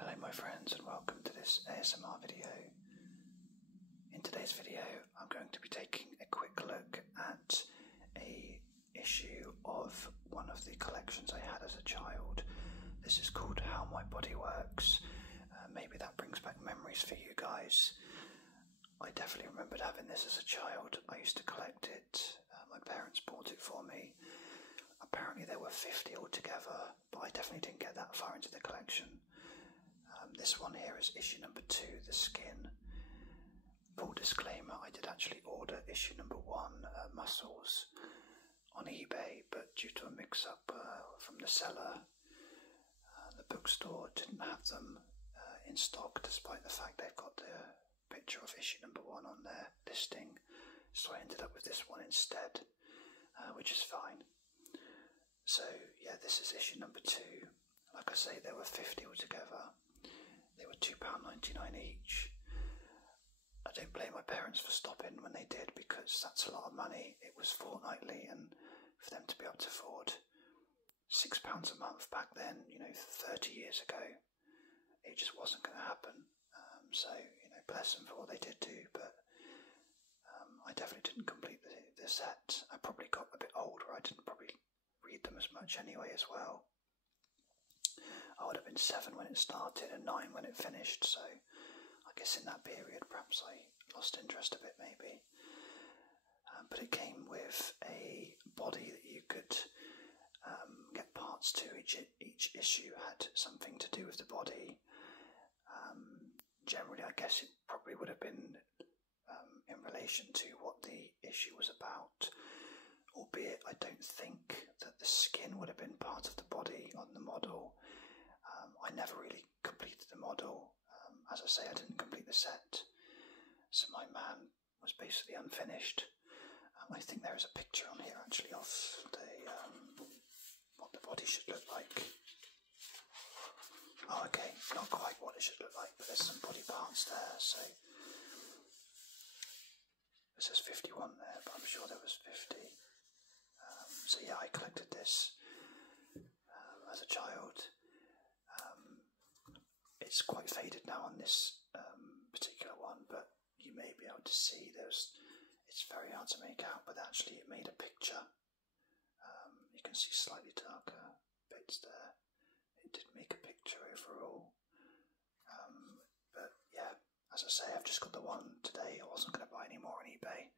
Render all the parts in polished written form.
Hello my friends and welcome to this ASMR video. In today's video I'm going to be taking a quick look at a issue of one of the collections I had as a child. This is called How My Body Works. Maybe that brings back memories for you guys. I definitely remembered having this as a child. I used to collect it. My parents bought it for me. Apparently there were 50 altogether, but I definitely didn't get that far into the collection. This one here is issue number 2, The Skin. Full disclaimer, I did actually order issue number 1, Muscles, on eBay, but due to a mix-up from the seller, the bookstore didn't have them in stock, despite the fact they've got the picture of issue number 1 on their listing. So I ended up with this one instead, which is fine. So yeah, this is issue number 2. Like I say, there were 50 altogether. They were £2.99 each. I don't blame my parents for stopping when they did, because that's a lot of money. It was fortnightly, and for them to be able to afford £6 a month back then, 30 years ago, it just wasn't going to happen. So, bless them for what they did do, but I definitely didn't complete the set. I probably got a bit older. I didn't probably read them as much anyway as well. I would have been 7 when it started and 9 when it finished, so I guess in that period perhaps I lost interest a bit maybe. But it came with a body that you could get parts to. Each issue had something to do with the body. Generally I guess it probably would have been in relation to what the issue was about, albeit I don't think that the skin would have been part of the body on the model. I never really completed the model. As I say, I didn't complete the set, so my man was basically unfinished. I think there is a picture on here actually of what the body should look like. Oh, okay, not quite what it should look like, but there's some body parts there, so it says 51 there, but I'm sure there was 50. So yeah, I collected this as a child. It's quite faded now on this particular one, but you may be able to see it's very hard to make out, but actually it made a picture. You can see slightly darker bits there. It did make a picture overall. But yeah, as I say, I've just got the one today. I wasn't going to buy any more on eBay.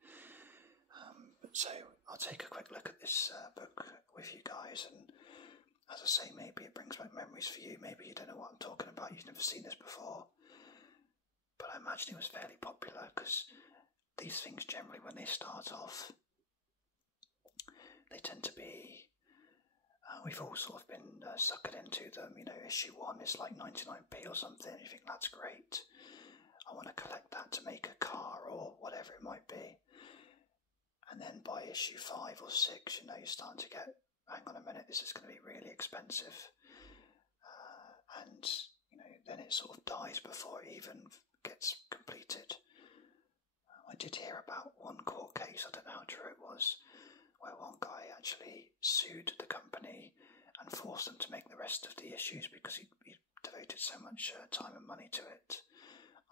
So I'll take a quick look at this book with you guys, and as I say, maybe it brings back memories for you. Maybe you don't know what I'm talking about, you've never seen this before. But I imagine it was fairly popular, because these things generally, when they start off, they tend to be, we've all sort of been suckered into them. Issue 1 is like 99p or something, you think that's great. I want to collect that to make a car or whatever it might be. And then by issue 5 or 6, you're starting to get, hang on a minute, this is going to be really expensive. And, then it sort of dies before it even gets completed. I did hear about one court case, I don't know how true it was, where one guy actually sued the company and forced them to make the rest of the issues because he devoted so much time and money to it.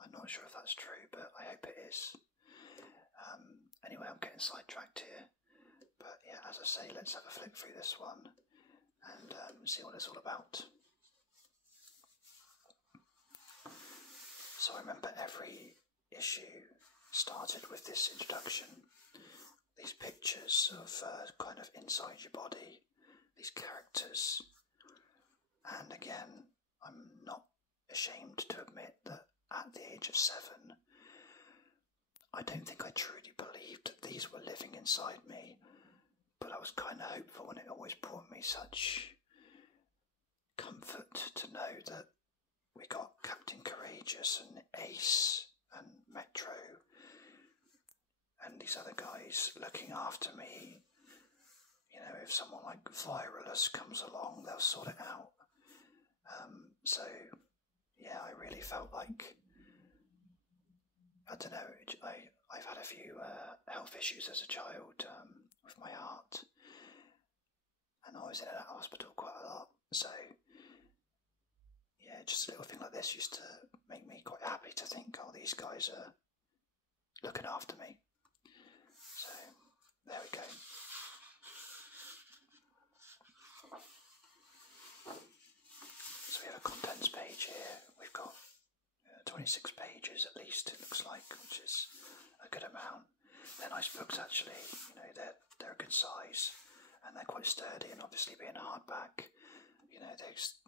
I'm not sure if that's true, but I hope it is. Anyway, I'm getting sidetracked here. But yeah, as I say, let's have a flick through this one and see what it's all about. So I remember every issue started with this introduction. These pictures of kind of inside your body, these characters. And again, I'm not ashamed to admit that at the age of 7, I don't think I truly believed that these were living inside me. But I was kind of hopeful, and it always brought me such comfort to know that we got Captain Courageous and Ace and Metro and these other guys looking after me. If someone like Virulus comes along, they'll sort it out. So yeah, I really felt like, I don't know, I've had a few health issues as a child with my heart, and I was in and out of hospital quite a lot, so yeah, just a little thing like this used to make me quite happy to think, oh, these guys are looking after me. So there we go. So we have a contents page here. We've got 26 pages at least, it looks like, which is a good amount. They're nice books actually, you know, they're a good size and they're quite sturdy, and obviously being a hardback, you know,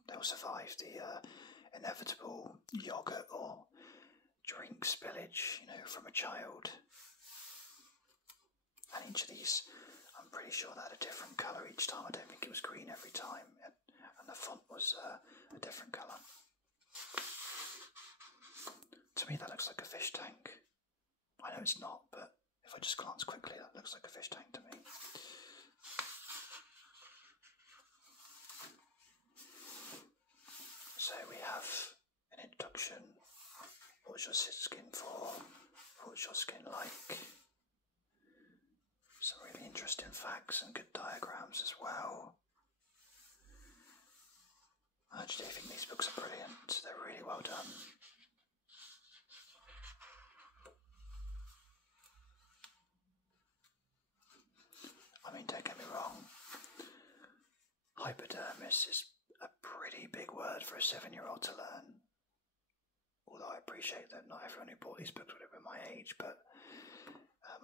they'll survive the inevitable yogurt or drink spillage, you know, from a child. And each of these, I'm pretty sure they had a different colour each time. I don't think it was green every time, and the font was a different colour. To me that looks like a fish tank. I know it's not, but if I just glance quickly, that looks like a fish tank to me. So we have an introduction. What's your skin for? What's your skin like? Some really interesting facts and good diagrams as well. I actually think these books are brilliant. They're really well done. I mean, don't get me wrong, hypodermis is a pretty big word for a 7-year-old to learn. Although I appreciate that not everyone who bought these books would have been my age, but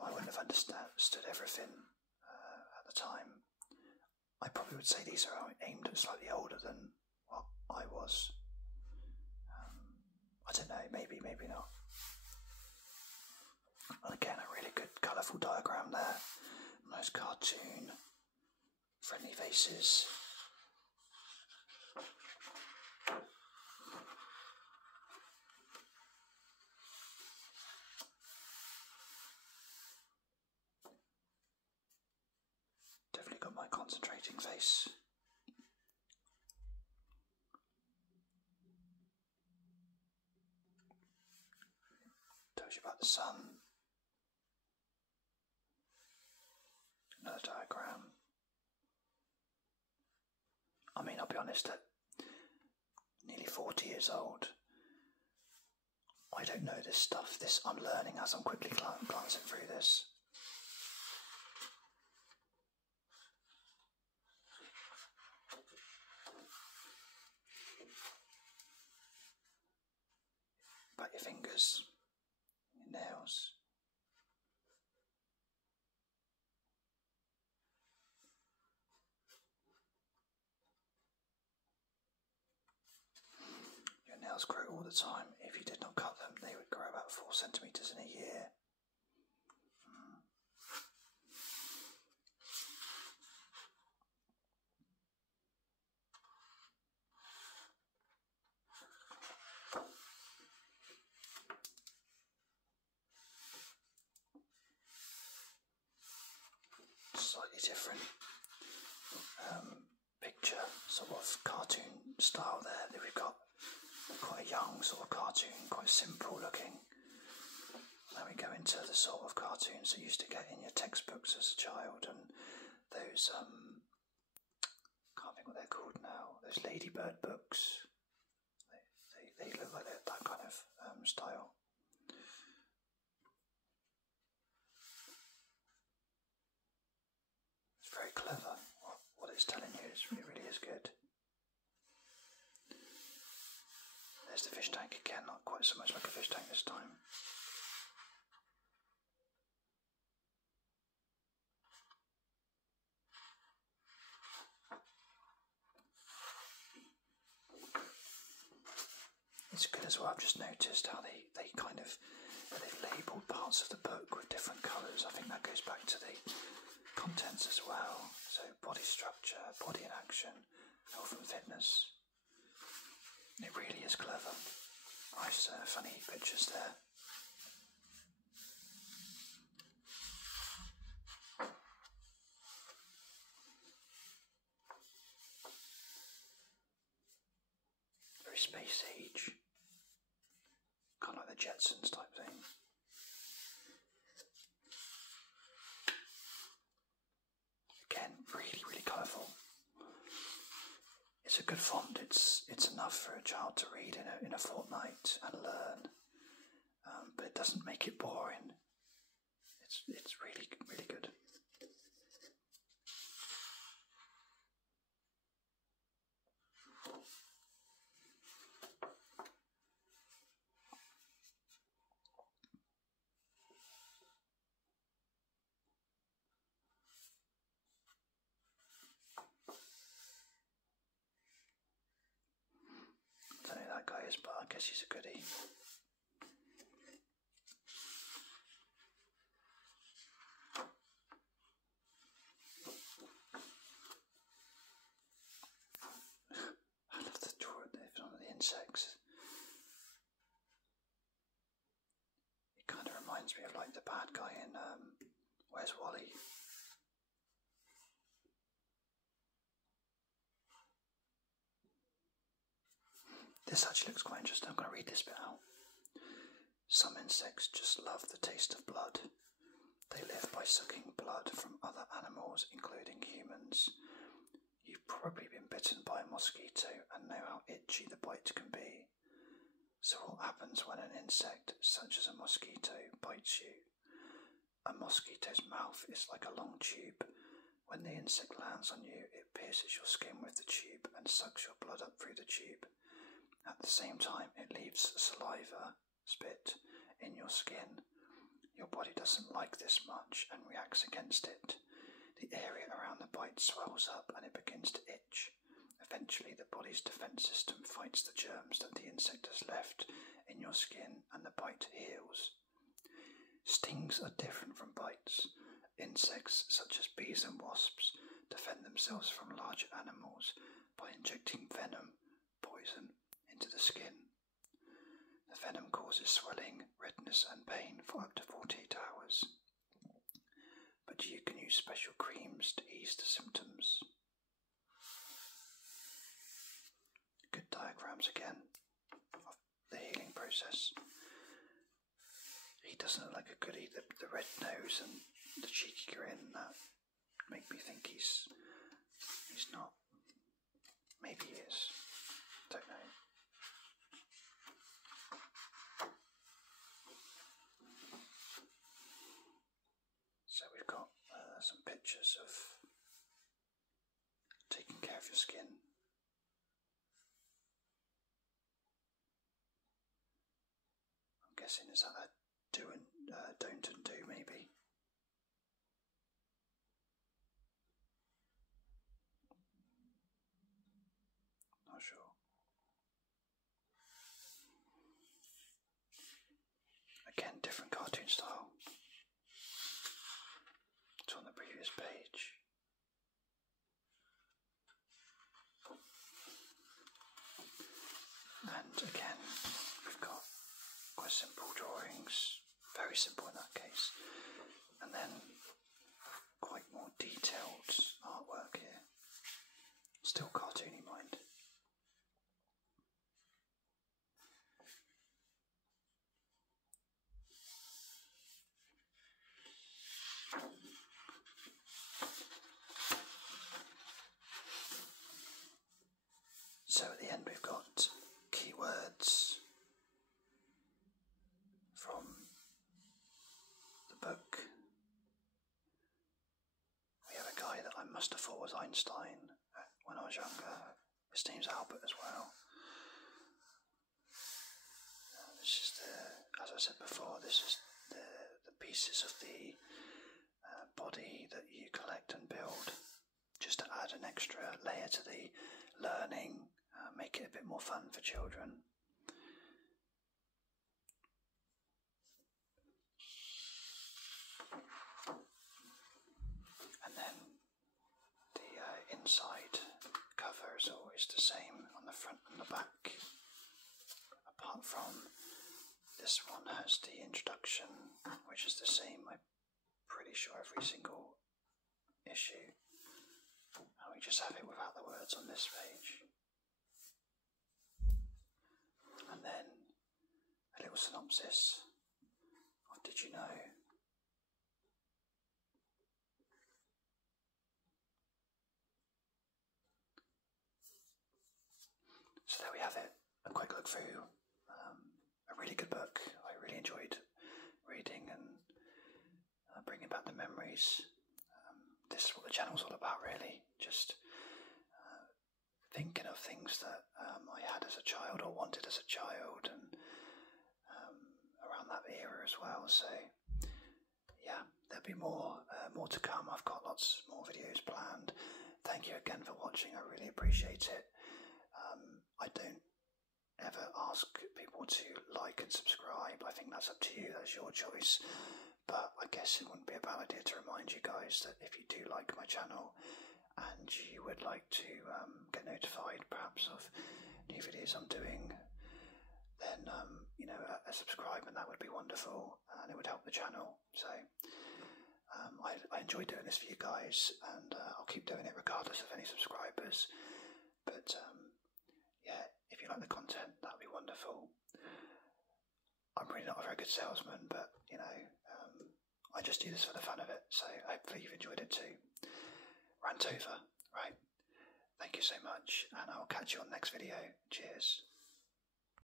I wouldn't have understood everything at the time. I probably would say these are aimed at slightly older than what I was. I don't know, maybe not. And again, a really good colourful diagram there. Nice cartoon, friendly faces. Definitely got my concentrating face. Tells you about the sun. Another diagram. I mean, I'll be honest, at nearly 40 years old, I don't know this stuff. I'm learning as I'm quickly glancing through this. Back your fingers, your nails. Your nails grow all the time. If you did not cut them, they would grow about 4 centimetres in a year. Slightly different picture, sort of cartoon style there. We've got quite a young sort of cartoon, quite simple looking. Then we go into the sort of cartoons you used to get in your textbooks as a child, and those can't think what they're called now. Those ladybird books. They look like that kind of style. It's very clever. What it's telling you, it really is good. There's the fish tank again, not quite so much like a fish tank this time. It's good as well. I've just noticed how they've labelled parts of the book with different colours. I think that goes back to the contents as well. So body structure, body in action, health and fitness. It really is clever. Nice funny pictures there. Very space age. Kind of like the Jetsons type thing. Again, really colourful. It's a good font. It's enough for a child to read in a fortnight and learn, but it doesn't make it boring. It's really, really good. I don't know who that guy is, but I guess he's a goodie. I love the drawing of the insects. It kind of reminds me of like the bad guy in Where's Wally? This actually looks quite interesting. I'm going to read this bit out. Some insects just love the taste of blood. They live by sucking blood from other animals, including humans. You've probably been bitten by a mosquito and know how itchy the bite can be. So what happens when an insect, such as a mosquito, bites you? A mosquito's mouth is like a long tube. When the insect lands on you, it pierces your skin with the tube and sucks your blood up through the tube. At the same time, it leaves saliva, spit, in your skin. Your body doesn't like this much and reacts against it. The area around the bite swells up and it begins to itch. Eventually, the body's defense system fights the germs that the insect has left in your skin and the bite heals. Stings are different from bites. Insects, such as bees and wasps, defend themselves from larger animals by injecting venom, poison, into the skin. The venom causes swelling, redness and pain for up to 48 hours. But you can use special creams to ease the symptoms. Good diagrams again of the healing process. He doesn't look like a goodie. The red nose and the cheeky grin that make me think he's not. Maybe he is. Don't know. So we've got some pictures of taking care of your skin. I'm guessing is that a do and don't and do maybe. Not sure. Again, different cartoon style. It's on the previous page. And again, we've got quite simple drawings, very simple in that case, and then quite more detailed artwork here. Still cartoony mind. So at the end we've got keywords from the book. We have a guy that I must have thought was Einstein when I was younger. His name's Albert as well. This is as I said before, this is the pieces of the body that you collect and build, just to add an extra layer to the learning, make it a bit more fun for children. And then the inside cover is always the same on the front and the back, apart from this one has the introduction, which is the same, I'm pretty sure, every single issue. And we just have it without the words on this page. And then a little synopsis of Did You Know? So there we have it. a quick look through a really good book. I really enjoyed reading and bringing back the memories. This is what the channel's all about, really. Just thinking of things that I had as a child or wanted as a child, and around that era as well. So yeah, there'll be more to come. I've got lots more videos planned. Thank you again for watching. I really appreciate it. I don't ever ask people to like and subscribe. I think that's up to you. That's your choice. But I guess it wouldn't be a bad idea to remind you guys that if you do like my channel and you would like to get notified perhaps of new videos I'm doing, then a subscribe, and that would be wonderful, and it would help the channel. So I enjoy doing this for you guys, and I'll keep doing it regardless of any subscribers. But yeah, if you like the content, that would be wonderful. I'm really not a very good salesman, but I just do this for the fun of it, so hopefully you've enjoyed it too. Rant over, right? Thank you so much, and I'll catch you on the next video. Cheers.